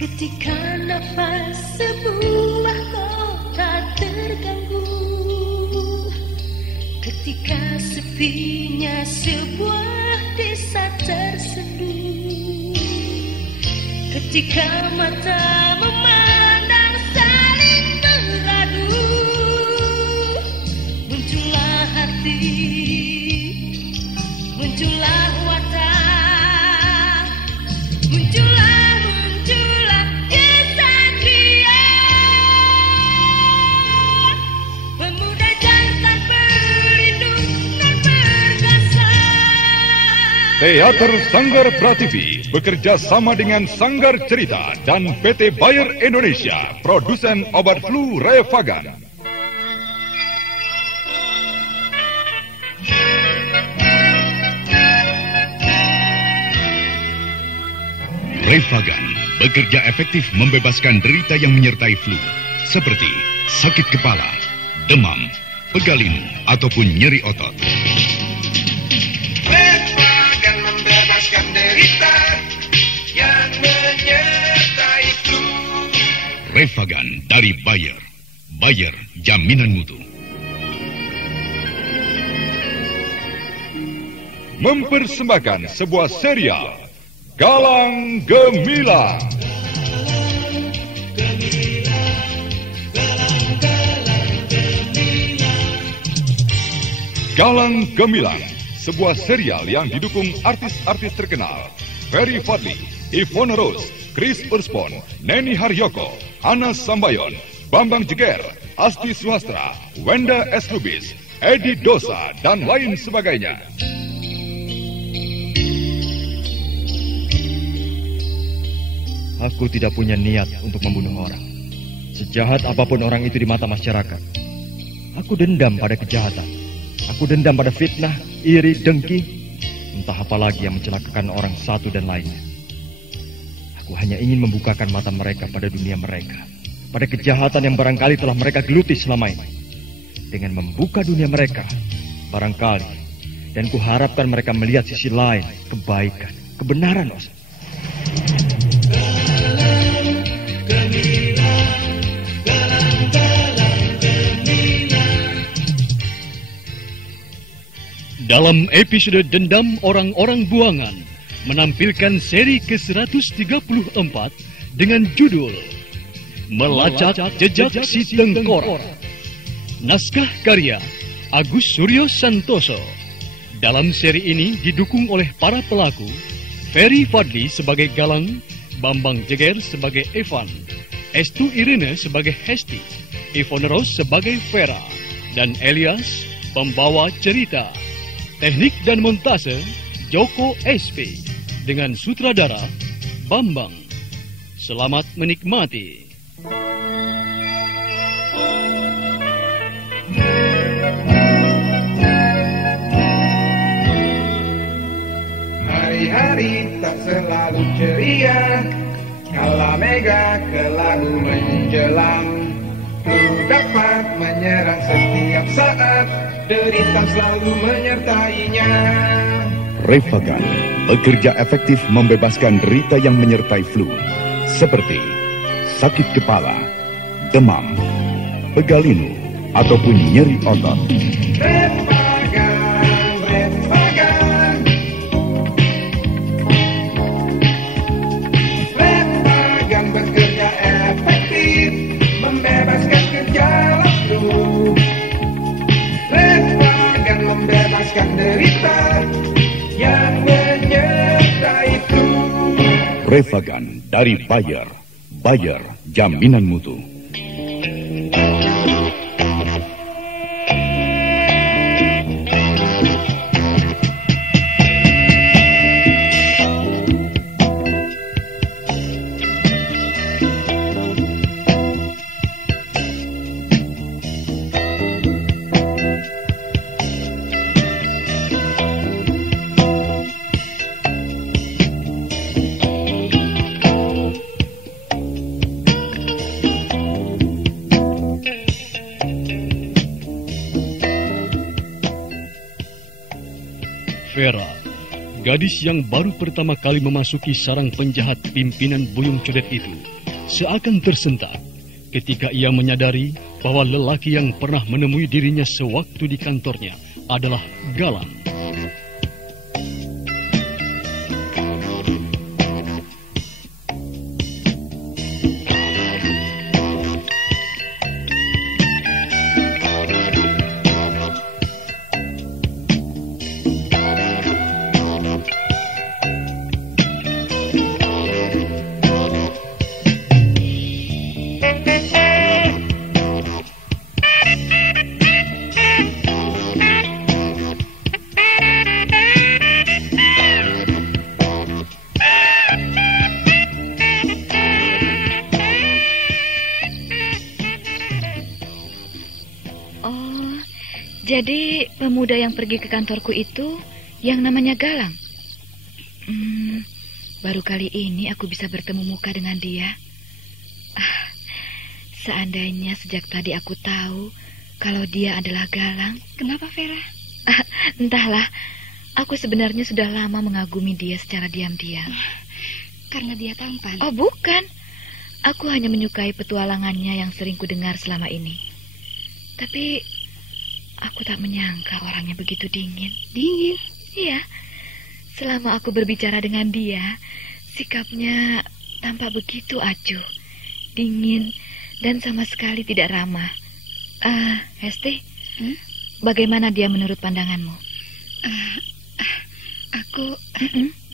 Ketika nafas sebuah kota terganggu, ketika sepinya sebuah desa tersenduh, ketika mata memandang saling beradu, muncullah hati, muncullah watak, muncullah pemuda jantan pelindung dan perkasa. Teater Sanggar Prativi bekerja sama dengan Sanggar Cerita dan PT Bayer Indonesia, produsen obat flu Revagan. Revagan bekerja efektif membebaskan derita yang menyertai flu, seperti sakit kepala, demam, pegalinu, ataupun nyeri otot. Revagan membebaskan derita yang menyertai flu. Revagan dari Bayer. Bayer, jaminan mutu. Mempersembahkan sebuah serial, Galang Gemilang. Galang Gemilang, sebuah serial yang didukung artis-artis terkenal Ferry Fadli, Ivone Rose, Chris Urspon, Neni Haryoko, Ana Sambayon, Bambang Jeger, Asti Swastra, Wenda S. Lubis, Edi Dosa, dan lain sebagainya. Aku tidak punya niat untuk membunuh orang. Sejahat apapun orang itu di mata masyarakat, aku dendam pada kejahatan. Aku dendam pada fitnah, iri, dengki, entah apa lagi yang mencelakakan orang satu dan lainnya. Aku hanya ingin membukakan mata mereka pada dunia mereka, pada kejahatan yang barangkali telah mereka geluti selama ini. Dengan membuka dunia mereka, barangkali, dan kuharapkan mereka melihat sisi lain, kebaikan, kebenaran, Os. Dalam episode Dendam Orang-Orang Buangan menampilkan seri ke-134 dengan judul Melacak Jejak Si Tengkorak. Naskah karya Agus Suryo Santoso. Dalam seri ini didukung oleh para pelaku Ferry Fadli sebagai Galang, Bambang Jeger sebagai Evan, Estu Irene sebagai Hesti, Ivone Rose sebagai Vera, dan Elias pembawa cerita. Teknik dan montase Joko SP dengan sutradara Bambang. Selamat menikmati. Hari-hari tak selalu ceria, kala mega ke lagu menjelang. Flu dapat menyerang setiap saat, derita selalu menyertainya. Revagan bekerja efektif membebaskan derita yang menyertai flu, seperti sakit kepala, demam, pegalinu, ataupun nyeri otot. Revagan bekerja efektif membebaskan gejala flu. Revagan membebaskan derita yang menyertai flu. Revagan dari Bayer. Bayer, jaminan mutu. Vera Gadis yang baru pertama kali memasuki sarang penjahat pimpinan Buyung Codet itu seakan tersentak ketika ia menyadari bahwa lelaki yang pernah menemui dirinya sewaktu di kantornya adalah Galang. Jadi pemuda yang pergi ke kantorku itu yang namanya Galang. Baru kali ini aku bisa bertemu muka dengan dia. Seandainya sejak tadi aku tahu kalau dia adalah Galang. Kenapa, Vera? Entahlah, aku sebenarnya sudah lama mengagumi dia secara diam-diam. Karena dia tampan. Oh, bukan. Aku hanya menyukai petualangannya yang sering kudengar selama ini. Tapi aku tak menyangka orangnya begitu dingin. Dingin? Iya. Selama aku berbicara dengan dia, sikapnya tampak begitu acuh, dingin, dan sama sekali tidak ramah. Hesti, bagaimana dia menurut pandanganmu? Aku,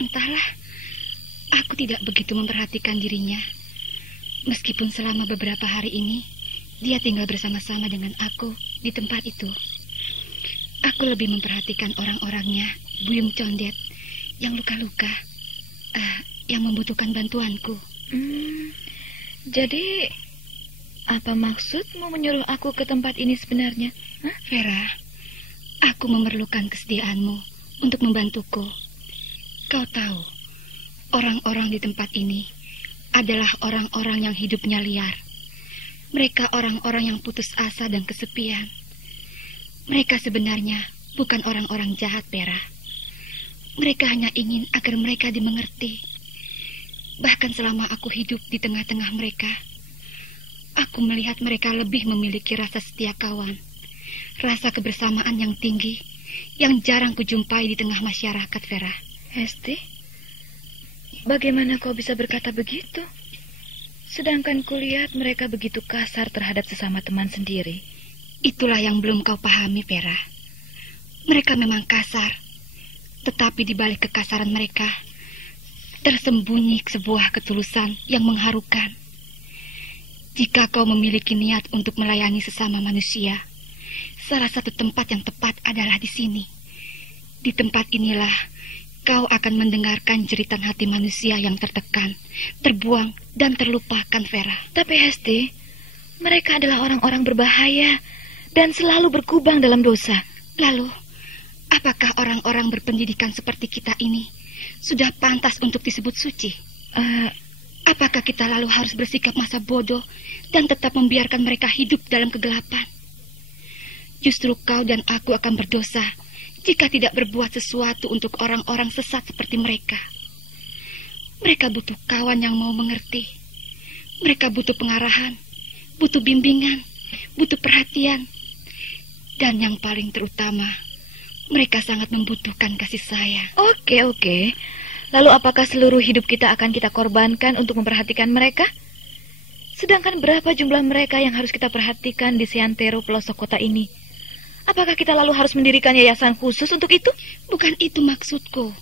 entahlah. Aku tidak begitu memperhatikan dirinya. Meskipun selama beberapa hari ini, dia tinggal bersama-sama dengan aku di tempat itu. Aku lebih memperhatikan orang-orangnya, Buyung Condet, yang luka-luka, yang membutuhkan bantuanku. Jadi, apa maksudmu menyuruh aku ke tempat ini sebenarnya? Vera, aku memerlukan kesediaanmu untuk membantuku. Kau tahu, orang-orang di tempat ini adalah orang-orang yang hidupnya liar. Mereka orang-orang yang putus asa dan kesepian. Mereka sebenarnya bukan orang-orang jahat, Vera. Mereka hanya ingin agar mereka dimengerti. Bahkan selama aku hidup di tengah-tengah mereka, aku melihat mereka lebih memiliki rasa setia kawan, rasa kebersamaan yang tinggi, yang jarang kujumpai di tengah masyarakat, Vera. Hesti, bagaimana kau bisa berkata begitu? Sedangkan kulihat mereka begitu kasar terhadap sesama teman sendiri. Itulah yang belum kau pahami, Vera. Mereka memang kasar, tetapi di balik kekasaran mereka tersembunyi sebuah ketulusan yang mengharukan. Jika kau memiliki niat untuk melayani sesama manusia, salah satu tempat yang tepat adalah di sini. Di tempat inilah kau akan mendengarkan jeritan hati manusia yang tertekan, terbuang, dan terlupakan, Vera. Tapi Hesti, mereka adalah orang-orang berbahaya dan selalu berkubang dalam dosa. Lalu, apakah orang-orang berpendidikan seperti kita ini sudah pantas untuk disebut suci? Apakah kita lalu harus bersikap masa bodoh dan tetap membiarkan mereka hidup dalam kegelapan? Justru kau dan aku akan berdosa jika tidak berbuat sesuatu untuk orang-orang sesat seperti mereka. Mereka butuh kawan yang mau mengerti. Mereka butuh pengarahan, butuh bimbingan, butuh perhatian. Dan yang paling terutama, mereka sangat membutuhkan kasih sayang. Oke. Lalu apakah seluruh hidup kita akan kita korbankan untuk memperhatikan mereka? Sedangkan berapa jumlah mereka yang harus kita perhatikan di seantero pelosok kota ini? Apakah kita lalu harus mendirikan yayasan khusus untuk itu? Bukan itu maksudku.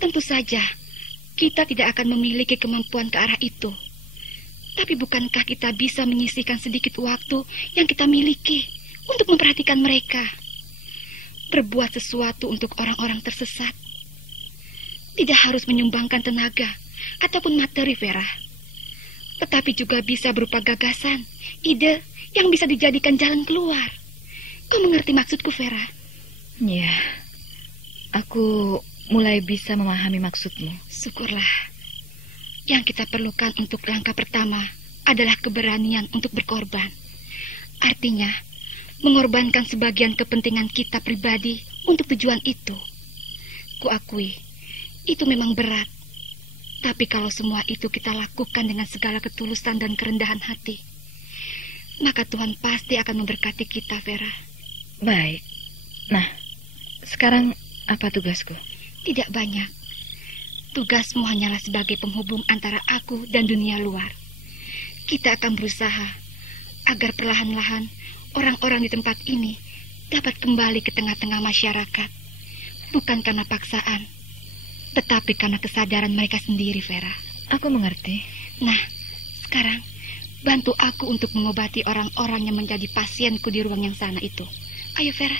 Tentu saja, kita tidak akan memiliki kemampuan ke arah itu. Tapi bukankah kita bisa menyisihkan sedikit waktu yang kita miliki untuk memperhatikan mereka? Berbuat sesuatu untuk orang-orang tersesat. Tidak harus menyumbangkan tenaga ataupun materi, Vera. Tetapi juga bisa berupa gagasan, ide yang bisa dijadikan jalan keluar. Kau mengerti maksudku, Vera? Ya, aku mulai bisa memahami maksudmu. Syukurlah. Yang kita perlukan untuk langkah pertama adalah keberanian untuk berkorban. Artinya, mengorbankan sebagian kepentingan kita pribadi untuk tujuan itu. Kuakui, itu memang berat. Tapi kalau semua itu kita lakukan dengan segala ketulusan dan kerendahan hati, maka Tuhan pasti akan memberkati kita, Vera. Baik. Nah, sekarang apa tugasku? Tidak banyak. Tugasmu hanyalah sebagai penghubung antara aku dan dunia luar. Kita akan berusaha agar perlahan-lahan orang-orang di tempat ini dapat kembali ke tengah-tengah masyarakat. Bukan karena paksaan, tetapi karena kesadaran mereka sendiri, Vera. Aku mengerti. Nah, sekarang bantu aku untuk mengobati orang-orang yang menjadi pasienku di ruang yang sana itu. Ayo, Vera.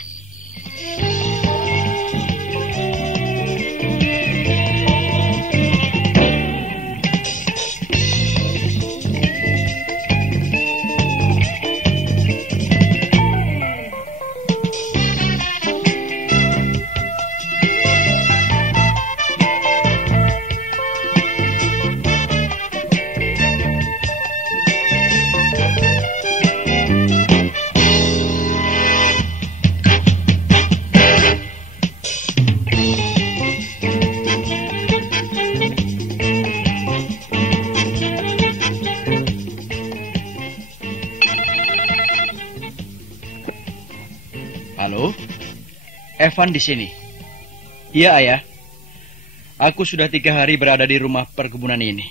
Halo, Evan di sini. Iya, Ayah. Aku sudah 3 hari berada di rumah perkebunan ini.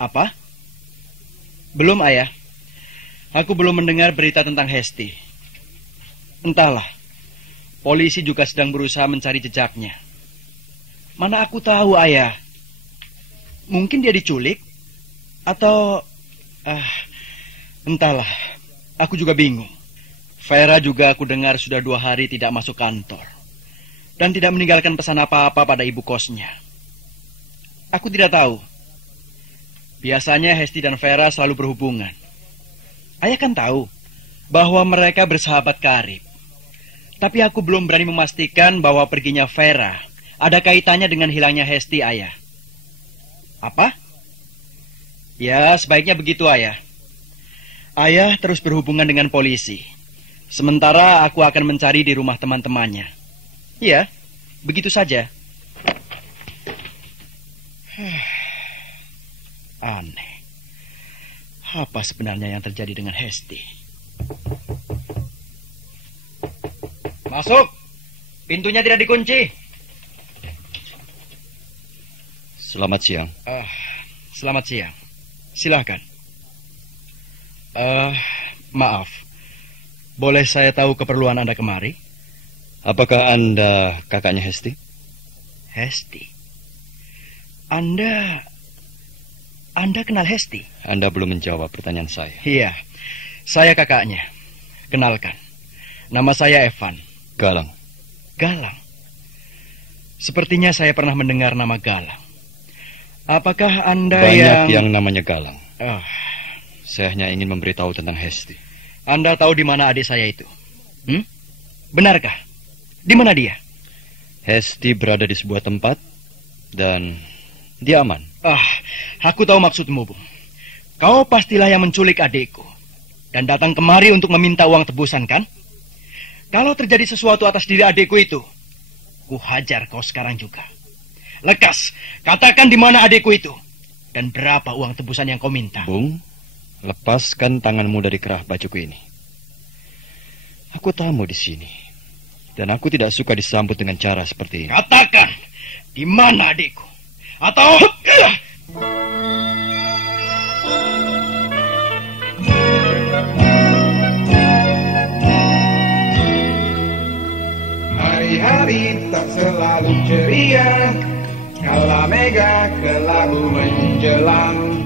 Apa? Belum, Ayah. Aku belum mendengar berita tentang Hesti. Entahlah. Polisi juga sedang berusaha mencari jejaknya. Mana aku tahu, Ayah. Mungkin dia diculik atau entahlah. Aku juga bingung. Vera juga aku dengar sudah 2 hari tidak masuk kantor. Dan tidak meninggalkan pesan apa-apa pada ibu kosnya. Aku tidak tahu. Biasanya Hesti dan Vera selalu berhubungan. Ayah kan tahu bahwa mereka bersahabat karib. Tapi aku belum berani memastikan bahwa perginya Vera ada kaitannya dengan hilangnya Hesti, Ayah. Apa? Ya, sebaiknya begitu, Ayah. Ayah terus berhubungan dengan polisi. Sementara aku akan mencari di rumah teman-temannya. Ya, begitu saja. Aneh. Apa sebenarnya yang terjadi dengan Hesti? Masuk. Pintunya tidak dikunci. Selamat siang. Selamat siang. Silahkan. Maaf. Boleh saya tahu keperluan Anda kemari? Apakah Anda kakaknya Hesti? Hesti? Anda kenal Hesti? Anda belum menjawab pertanyaan saya. Iya, saya kakaknya. Kenalkan, nama saya Evan. Galang. Galang? Sepertinya saya pernah mendengar nama Galang. Apakah Anda Banyak yang namanya Galang. Oh. Saya hanya ingin memberitahu tentang Hesti. Anda tahu di mana adik saya itu? Benarkah? Di mana dia? Hesti berada di sebuah tempat dan dia aman. Aku tahu maksudmu, Bung. Kau pastilah yang menculik adikku dan datang kemari untuk meminta uang tebusan, kan? Kalau terjadi sesuatu atas diri adikku itu, ku hajar kau sekarang juga. Lekas, katakan di mana adikku itu dan berapa uang tebusan yang kau minta. Bung, lepaskan tanganmu dari kerah bajuku ini. Aku tamu di sini, dan aku tidak suka disambut dengan cara seperti ini. Katakan, di mana adikku? Atau... Hari-hari tak selalu ceria, kala mega kelabu menjelang.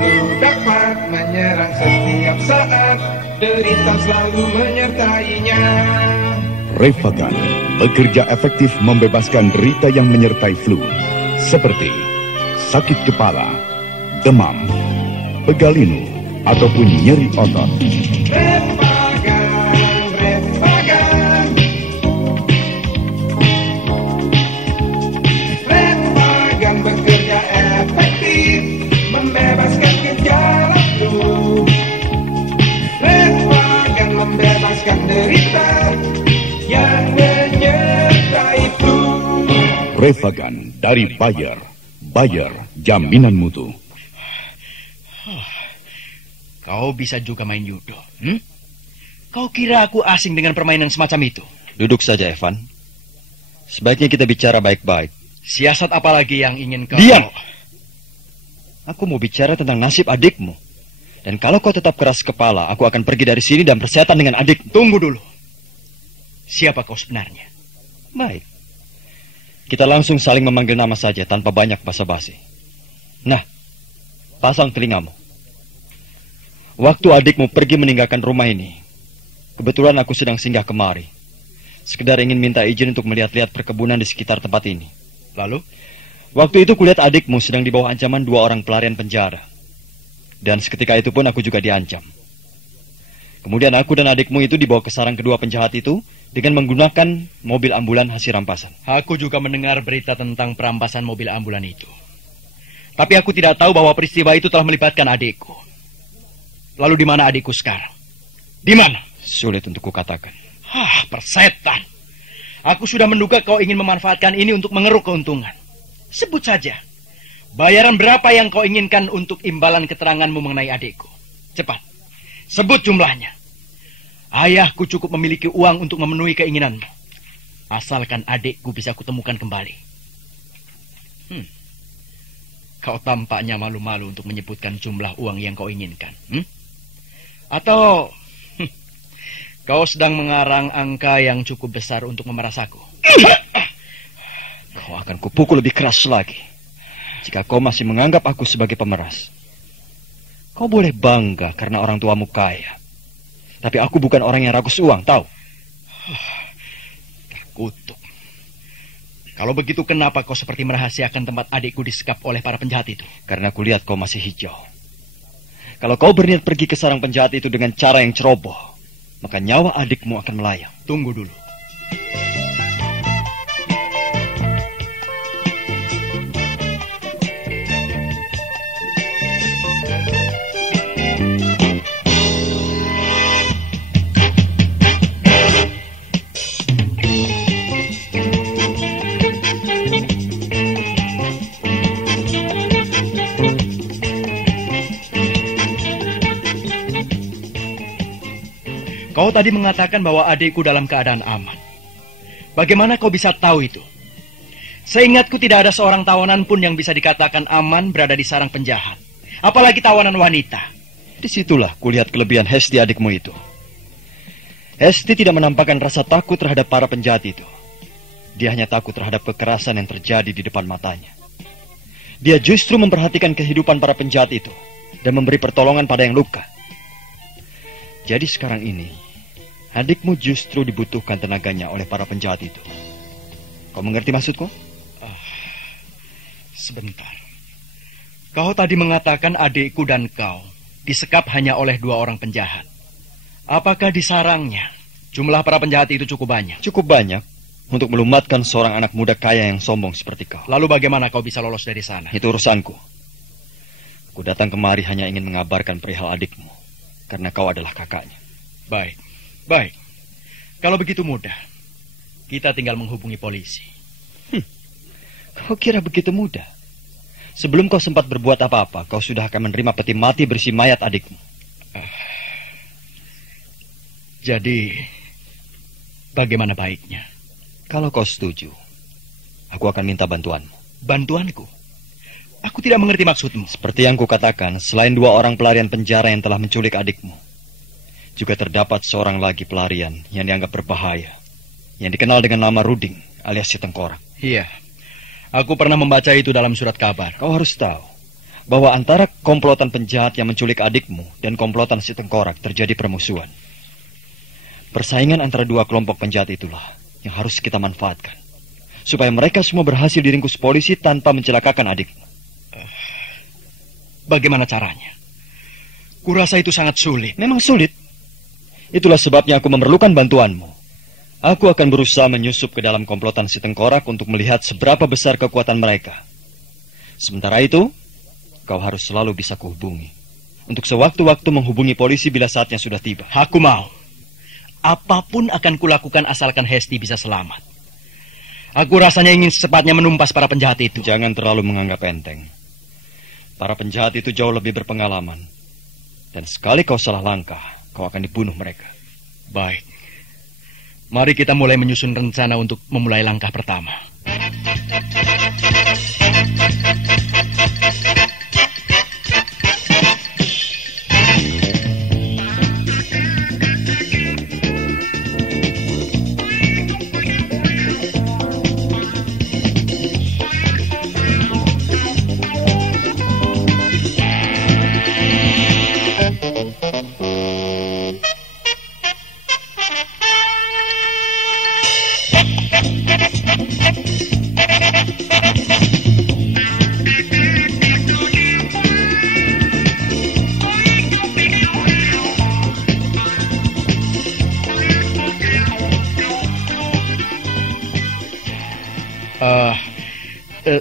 Flu dapat menyerang setiap saat, derita selalu menyertainya. Revagan bekerja efektif membebaskan derita yang menyertai flu, seperti sakit kepala, demam, pegalinu, ataupun nyeri otot. Revagan bekerja efektif membebaskan gejala flu. Revagan membebaskan derita yang menyertai flu. Prevagan dari Bayer. Bayer, jaminan mutu. Kau bisa juga main judo. Kau kira aku asing dengan permainan semacam itu? Duduk saja, Evan. Sebaiknya kita bicara baik-baik. Siasat apa lagi yang ingin kau... Diam! Aku mau bicara tentang nasib adikmu. Dan kalau kau tetap keras kepala, aku akan pergi dari sini dan bersetan dengan adik. Tunggu dulu. Siapa kau sebenarnya? Baik. Kita langsung saling memanggil nama saja tanpa banyak basa-basi. Nah, pasang telingamu. Waktu adikmu pergi meninggalkan rumah ini, kebetulan aku sedang singgah kemari. Sekedar ingin minta izin untuk melihat-lihat perkebunan di sekitar tempat ini. Lalu? Waktu itu kulihat adikmu sedang di bawah ancaman 2 orang pelarian penjara. Dan seketika itu pun aku juga diancam. Kemudian aku dan adikmu itu dibawa ke sarang kedua penjahat itu dengan menggunakan mobil ambulan hasil rampasan. Aku juga mendengar berita tentang perampasan mobil ambulan itu. Tapi aku tidak tahu bahwa peristiwa itu telah melibatkan adikku. Lalu di mana adikku sekarang? Di mana? Sulit untuk kukatakan. Persetan. Aku sudah menduga kau ingin memanfaatkan ini untuk mengeruk keuntungan. Sebut saja. Bayaran berapa yang kau inginkan untuk imbalan keteranganmu mengenai adikku? Cepat. Sebut jumlahnya. Ayahku cukup memiliki uang untuk memenuhi keinginanmu. Asalkan adikku bisa kutemukan kembali. Kau tampaknya malu-malu untuk menyebutkan jumlah uang yang kau inginkan. Atau kau sedang mengarang angka yang cukup besar untuk memeras aku? Kau akan kupukul lebih keras lagi jika kau masih menganggap aku sebagai pemeras. Kau boleh bangga karena orang tuamu kaya. Tapi aku bukan orang yang rakus uang, tahu? Terkutuk. Kalau begitu kenapa kau seperti merahasiakan tempat adikku disekap oleh para penjahat itu? Karena aku lihat kau masih hijau. Kalau kau berniat pergi ke sarang penjahat itu dengan cara yang ceroboh, maka nyawa adikmu akan melayang. Tunggu dulu. Kau tadi mengatakan bahwa adikku dalam keadaan aman. Bagaimana kau bisa tahu itu? Seingatku tidak ada seorang tawanan pun yang bisa dikatakan aman berada di sarang penjahat. Apalagi tawanan wanita. Disitulah kulihat kelebihan Hesti adikmu itu. Hesti tidak menampakkan rasa takut terhadap para penjahat itu. Dia hanya takut terhadap kekerasan yang terjadi di depan matanya. Dia justru memperhatikan kehidupan para penjahat itu dan memberi pertolongan pada yang luka. Jadi sekarang ini, adikmu justru dibutuhkan tenaganya oleh para penjahat itu. Kau mengerti maksudku? Sebentar. Kau tadi mengatakan adikku dan kau disekap hanya oleh 2 orang penjahat. Apakah di sarangnya jumlah para penjahat itu cukup banyak? Cukup banyak untuk melumatkan seorang anak muda kaya yang sombong seperti kau. Lalu bagaimana kau bisa lolos dari sana? Itu urusanku. Aku datang kemari hanya ingin mengabarkan perihal adikmu. Karena kau adalah kakaknya. Baik, baik. Kalau begitu mudah, kita tinggal menghubungi polisi. Kau kira begitu mudah? Sebelum kau sempat berbuat apa-apa, kau sudah akan menerima peti mati berisi mayat adikmu. Jadi, bagaimana baiknya? Kalau kau setuju, aku akan minta bantuanmu. Bantuanku? Aku tidak mengerti maksudmu. Seperti yang kukatakan, selain 2 orang pelarian penjara yang telah menculik adikmu, juga terdapat seorang lagi pelarian yang dianggap berbahaya, yang dikenal dengan nama Ruding alias si Tengkorak. Iya, aku pernah membaca itu dalam surat kabar. Kau harus tahu bahwa antara komplotan penjahat yang menculik adikmu dan komplotan si Tengkorak terjadi permusuhan. Persaingan antara 2 kelompok penjahat itulah yang harus kita manfaatkan, supaya mereka semua berhasil diringkus polisi tanpa mencelakakan adikmu. Bagaimana caranya? Kurasa itu sangat sulit. Memang sulit. Itulah sebabnya aku memerlukan bantuanmu. Aku akan berusaha menyusup ke dalam komplotan si Tengkorak untuk melihat seberapa besar kekuatan mereka. Sementara itu, kau harus selalu bisa kuhubungi. Untuk sewaktu-waktu menghubungi polisi bila saatnya sudah tiba. Aku mau. Apapun akan kulakukan asalkan Hesti bisa selamat. Aku rasanya ingin secepatnya menumpas para penjahat itu. Jangan terlalu menganggap enteng. Para penjahat itu jauh lebih berpengalaman. Dan sekali kau salah langkah, kau akan dibunuh mereka. Baik. Mari kita mulai menyusun rencana untuk memulai langkah pertama.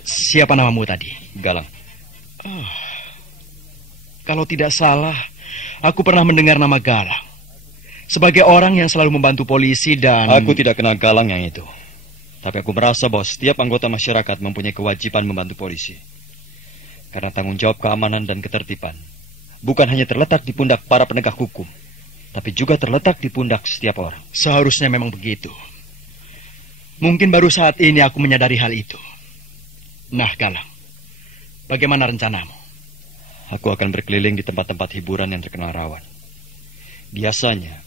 Siapa namamu tadi? Galang. Kalau tidak salah, aku pernah mendengar nama Galang. Sebagai orang yang selalu membantu polisi dan... Aku tidak kenal Galang yang itu. Tapi aku merasa bahwa setiap anggota masyarakat mempunyai kewajiban membantu polisi. Karena tanggung jawab keamanan dan ketertiban bukan hanya terletak di pundak para penegak hukum, tapi juga terletak di pundak setiap orang. Seharusnya memang begitu. Mungkin baru saat ini aku menyadari hal itu. Nah, Galang, bagaimana rencanamu? Aku akan berkeliling di tempat-tempat hiburan yang terkenal rawan. Biasanya,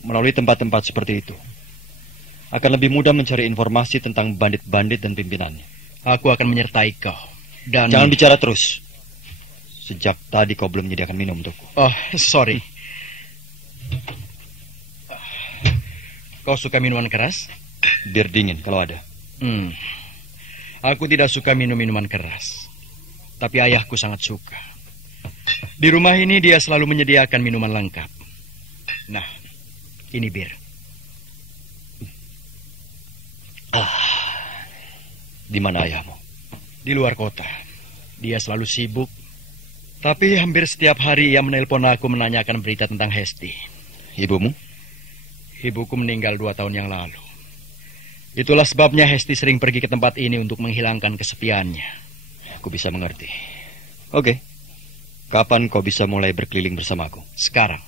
melalui tempat-tempat seperti itu, akan lebih mudah mencari informasi tentang bandit-bandit dan pimpinannya. Aku akan menyertai kau. Dan... Jangan bicara terus. Sejak tadi kau belum menyediakan minum untukku. Oh, sorry. Kau suka minuman keras? Bir dingin kalau ada. Aku tidak suka minum minuman keras. Tapi ayahku sangat suka. Di rumah ini dia selalu menyediakan minuman lengkap. Nah, ini bir. Di mana ayahmu? Di luar kota. Dia selalu sibuk. Tapi hampir setiap hari ia menelpon aku menanyakan berita tentang Hesti. Ibumu? Ibuku meninggal 2 tahun yang lalu. Itulah sebabnya Hesti sering pergi ke tempat ini untuk menghilangkan kesepiannya. Aku bisa mengerti. Oke. Kapan kau bisa mulai berkeliling bersamaku? Sekarang.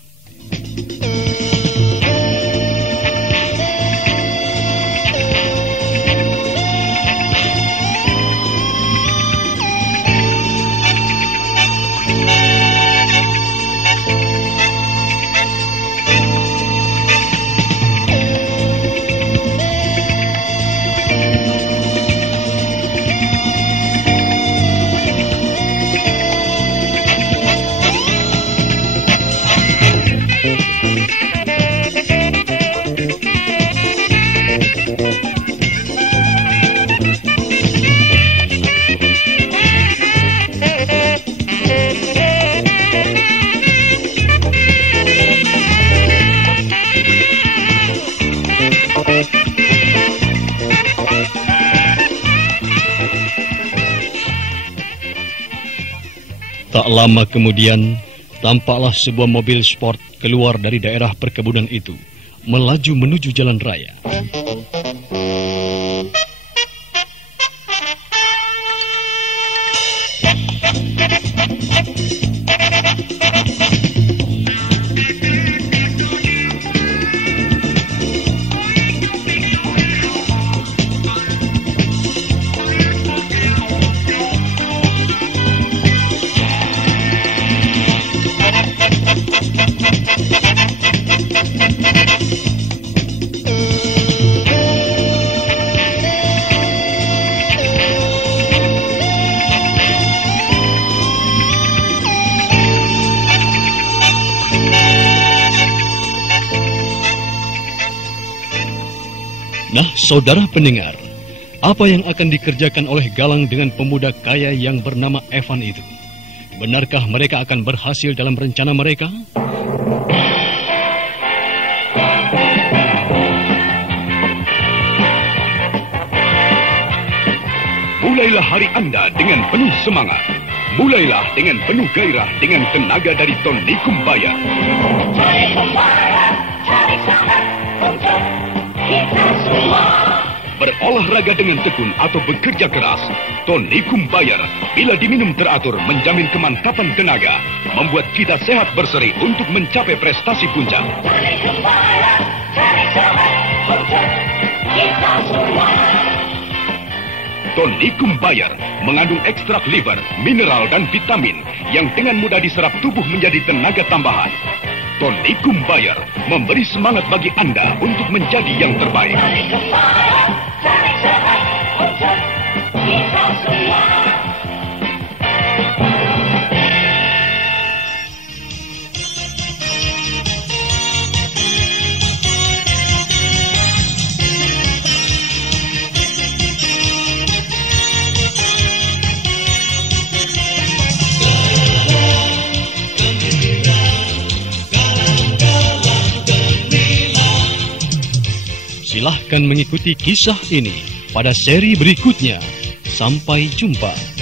Tak lama kemudian, tampaklah sebuah mobil sport keluar dari daerah perkebunan itu, melaju menuju jalan raya. Nah, saudara pendengar, apa yang akan dikerjakan oleh Galang dengan pemuda kaya yang bernama Evan itu? Benarkah mereka akan berhasil dalam rencana mereka? Mulailah hari Anda dengan penuh semangat. Mulailah dengan penuh gairah dengan tenaga dari Tony Kumbaya. Cari semangat untuk kita semua. berolahraga dengan tekun atau bekerja keras, Tonikum Bayer bila diminum teratur menjamin kemantapan tenaga, membuat kita sehat berseri untuk mencapai prestasi puncak. Tonikum Bayer mengandung ekstrak liver, mineral dan vitamin yang dengan mudah diserap tubuh menjadi tenaga tambahan. Tonikum Bayer memberi semangat bagi Anda untuk menjadi yang terbaik. Silahkan mengikuti kisah ini pada seri berikutnya. Sampai jumpa.